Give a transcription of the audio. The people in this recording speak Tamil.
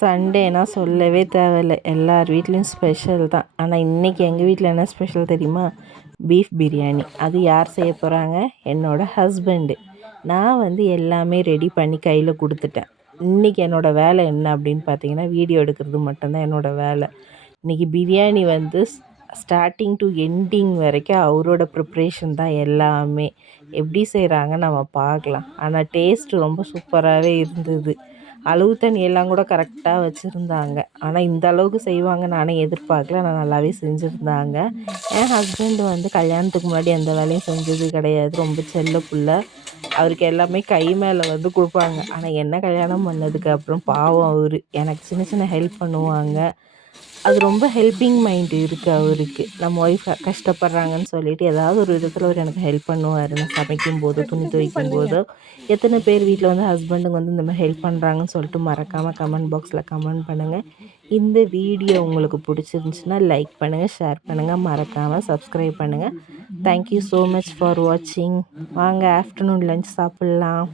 சண்டேனா சொல்லவே தேவையில்ல, எல்லார் வீட்லேயும் ஸ்பெஷல் தான். ஆனால் இன்றைக்கி எங்கள் வீட்டில் என்ன ஸ்பெஷல் தெரியுமா? பீஃப் பிரியாணி. அது யார் செய்ய போகிறாங்க? என்னோடய ஹஸ்பண்டு. நான் எல்லாமே ரெடி பண்ணி கையில் கொடுத்துட்டேன். இன்றைக்கி என்னோடய வேலை என்ன அப்படின்னு பார்த்தீங்கன்னா, வீடியோ எடுக்கிறது மட்டும்தான் என்னோடய வேலை. இன்றைக்கி பிரியாணி ஸ்டார்டிங் டு எண்டிங் வரைக்கும் அவரோட ப்ரிப்ரேஷன் தான் எல்லாமே. எப்படி செய்கிறாங்க நம்ம பார்க்கலாம். ஆனால் டேஸ்ட் ரொம்ப சூப்பராகவே இருந்தது. அளவு தண்ணி எல்லாம் கூட கரெக்டாக வச்சுருந்தாங்க. ஆனால் இந்த அளவுக்கு செய்வாங்க நானே எதிர்பார்க்கல. ஆனால் நல்லாவே செஞ்சுருந்தாங்க. என் ஹஸ்பண்டு கல்யாணத்துக்கு முன்னாடி எந்த வேலையும் செஞ்சது கிடையாது. ரொம்ப செல்ல புள்ள. அவருக்கு எல்லாமே கை மேலே கொடுப்பாங்க. ஆனால் என்ன கல்யாணம் பண்ணதுக்கு அப்புறம் பாவம் அவர் எனக்கு சின்ன சின்ன ஹெல்ப் பண்ணுவாங்க. அது ரொம்ப ஹெல்பிங் மைண்ட் இருக்குது அவருக்கு. நம்ம ஒய்ஃப் கஷ்டப்படுறாங்கன்னு சொல்லிட்டு ஏதாவது ஒரு விதத்தில் அவர் எனக்கு ஹெல்ப் பண்ணுவார். நான் சமைக்கும் போதோ துணி துவைக்கும் போதோ. எத்தனை பேர் வீட்டில் ஹஸ்பண்டுங்க இந்த மாதிரி ஹெல்ப் பண்ணுறாங்கன்னு சொல்லிட்டு மறக்காமல் கமெண்ட் பாக்ஸில் கமெண்ட் பண்ணுங்கள். இந்த வீடியோ உங்களுக்கு பிடிச்சிருந்துச்சுன்னா லைக் பண்ணுங்கள், ஷேர் பண்ணுங்கள், மறக்காமல் சப்ஸ்கிரைப் பண்ணுங்கள். தேங்க்யூ ஸோ மச் ஃபார் வாட்சிங். வாங்க ஆஃப்டர்நூன் லஞ்ச் சாப்பிட்லாம்.